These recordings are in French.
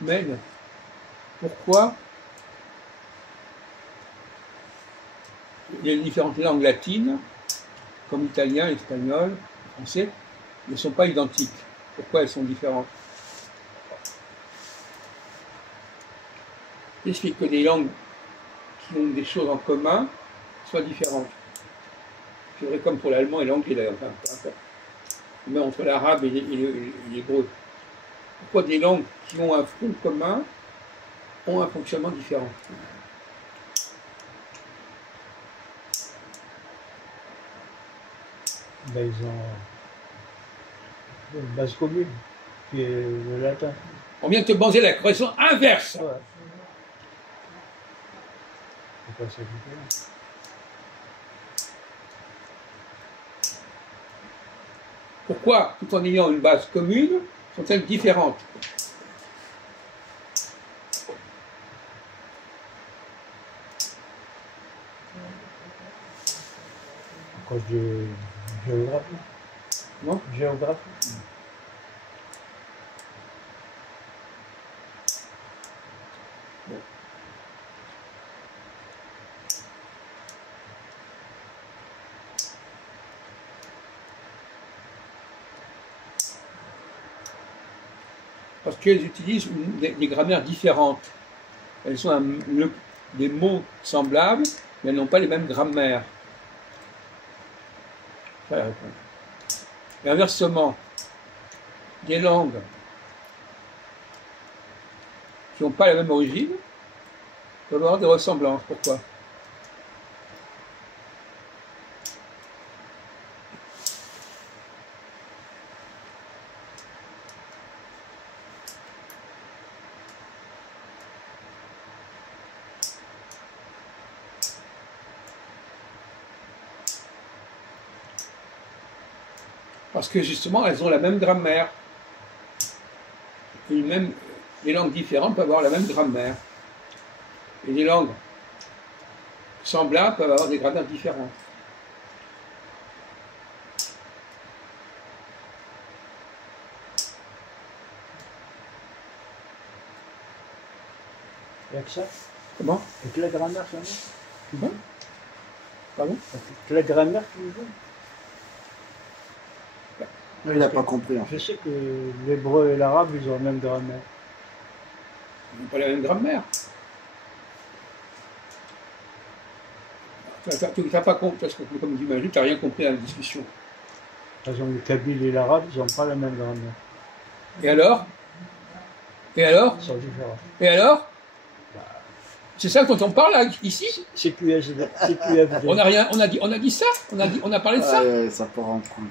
mène. Pourquoi les différentes langues latines, comme l'italien, l'espagnol, le français, ne sont pas identiques? Pourquoi elles sont différentes? Qu'est-ce qui fait que des langues qui ont des choses en commun soient différentes? C'est vrai comme pour l'allemand et l'anglais d'ailleurs, enfin, peu importe. Mais entre l'arabe et l'hébreu. Pourquoi des langues qui ont un front commun ont un fonctionnement différent? Ben, ils ont une base commune, qui est le latin. On vient de te baser la correction inverse. Ouais. C'est pas ça différent. Pourquoi, tout en ayant une base commune, sont-elles différentes? À cause de géographie. Non? Géographie. Parce qu'elles utilisent des grammaires différentes. Elles ont des mots semblables, mais elles n'ont pas les mêmes grammaires. C'est la réponse. Et inversement, des langues qui n'ont pas la même origine peuvent avoir des ressemblances. Pourquoi? Parce que justement, elles ont la même grammaire. Les langues différentes peuvent avoir la même grammaire. Et les langues semblables peuvent avoir des grammaires différentes. Il n'y a que ça? Comment? Et que la grammaire, ça va? Pardon? Que la grammaire qui nous joue. Il n'a pas compris. Je sais que l'hébreu et l'arabe, ils ont la même grammaire. Ils n'ont pas la même grammaire. Tu n'as pas compris, parce que comme tu m'as dit, tu n'as rien compris à la discussion. Par exemple, le kabyle et l'arabe, ils n'ont pas la même grammaire. Et alors? Et alors? Ils sont différents. Et alors? C'est ça dont on parle là, ici? C'est QSD. C'est QFD. On a rien, on a dit ça? On a parlé de ça? Ça part en couille.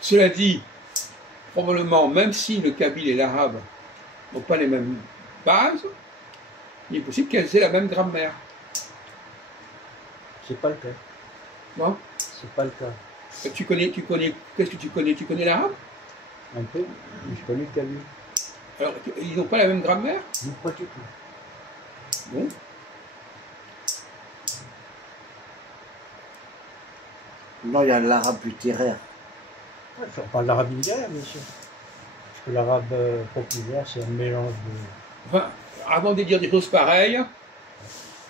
Cela dit, probablement, même si le kabyle et l'arabe n'ont pas les mêmes bases, il est possible qu'elles aient la même grammaire. C'est pas le cas. Bon. C'est pas le cas. Tu connais, qu'est-ce que tu connais? Tu connais l'arabe? Un peu, mais je connais le kabyle. Alors, ils n'ont pas la même grammaire? Non, pas du tout. Bon. Non, il y a l'arabe littéraire. On parle d'arabe littéraire, bien sûr. Parce que l'arabe populaire, c'est un mélange de... Enfin, avant de dire des choses pareilles,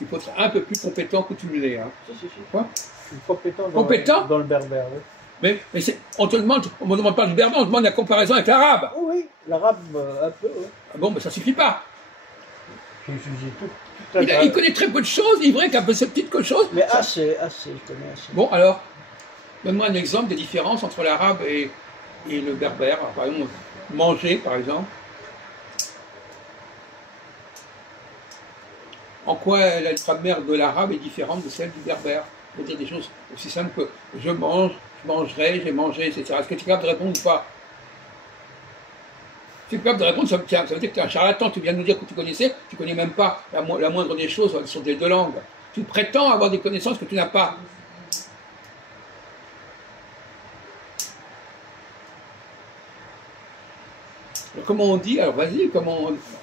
il faut être un peu plus compétent que tu ne l'es. Hein. Si. Quoi? Je suis compétent dans le berbère, oui. Mais on me demande pas du berbère, on demande la comparaison avec l'arabe. Oui, l'arabe, un peu, oui. Ah bon, mais ça suffit pas. J'ai étudié tout Il connaît très peu de choses, il est vrai qu'un peu ces petites choses. Mais assez, je connais assez. Bon, alors, donne-moi un exemple des différences entre l'arabe et le berbère. Alors, par exemple, manger, par exemple. En quoi la grammaire de l'arabe est différente de celle du berbère? Pour dire des choses aussi simples que je mange, je mangerai, j'ai mangé, etc. Est-ce que tu es capable de répondre ou pas? Si tu es capable de répondre, ça veut dire que tu es un charlatan, tu viens de nous dire que tu connaissais, tu ne connais même pas la moindre des choses sur des deux langues. Tu prétends avoir des connaissances que tu n'as pas. Alors, comment on dit? Alors vas-y,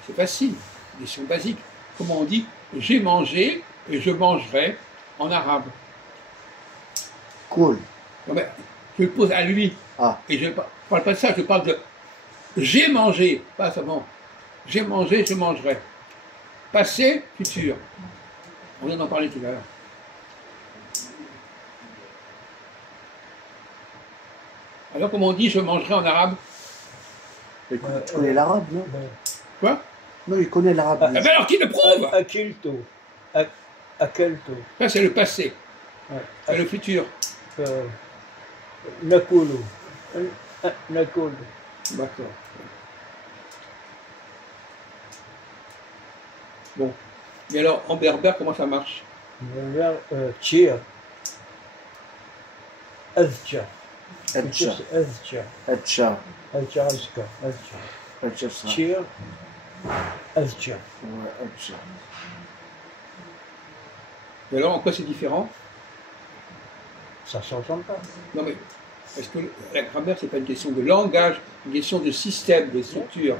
c'est facile, question basique. Comment on dit j'ai mangé et je mangerai en arabe? Cool. Non, mais je le pose à lui. Ah, Et je ne parle pas de ça, je parle de j'ai mangé, pas seulement j'ai mangé, je mangerai. Passé, futur. On vient d'en parler tout à l'heure. Alors, comme on dit, je mangerai en arabe. tu connais l'arabe, non? Quoi? Non, il connaît l'arabe. Eh ben alors, qui le prouve? Akilto. Akelto. Ça, c'est le passé. Ouais. C'est le futur. Nakulu. Nakulu. D'accord. Bon. Et alors, en berbère, comment ça marche? Cheer. Azcha. Etcha. Azcha. Etcha. Azcha. Azcha. Etcha, ça. Cheer. Azcha. Ouais, Etcha. Et alors, en quoi c'est différent? Ça s'entend pas. Non mais, est-ce que la grammaire, c'est pas une question de langage, une question de système, de structure?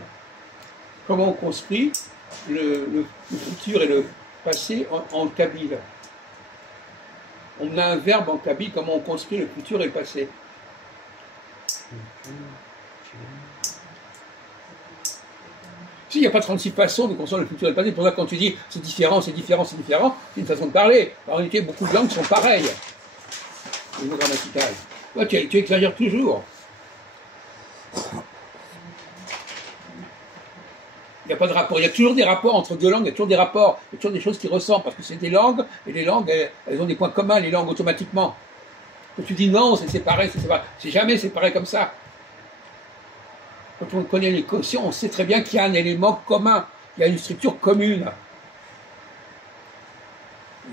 Comment on construit le futur et le passé en kabyle? On a un verbe en kabyle, comment on construit le futur et le passé? Si, il n'y a pas 36 façons de construire le futur et le passé. Pour ça, quand tu dis c'est différent, c'est différent, c'est différent, c'est une façon de parler. En réalité, beaucoup de langues sont pareilles au niveau grammatical. Toi, tu exagères toujours. Il n'y a pas de rapport. Il y a toujours des rapports entre deux langues, il y a toujours des rapports, il y a toujours des choses qui ressemblent, parce que c'est des langues, et les langues, elles ont des points communs, les langues, automatiquement. Quand tu dis non, c'est séparé, c'est jamais séparé comme ça. Quand on connaît les quotients, on sait très bien qu'il y a un élément commun, qu'il y a une structure commune.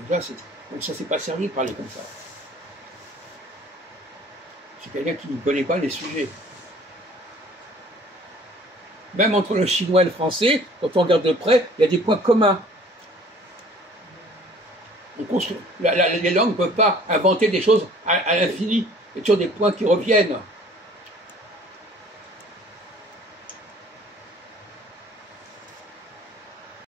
Donc ça, c'est pas sérieux de parler comme ça. C'est quelqu'un qui ne connaît pas les sujets. Même entre le chinois et le français, quand on regarde de près, il y a des points communs. Les langues ne peuvent pas inventer des choses à l'infini. Il y a toujours des points qui reviennent.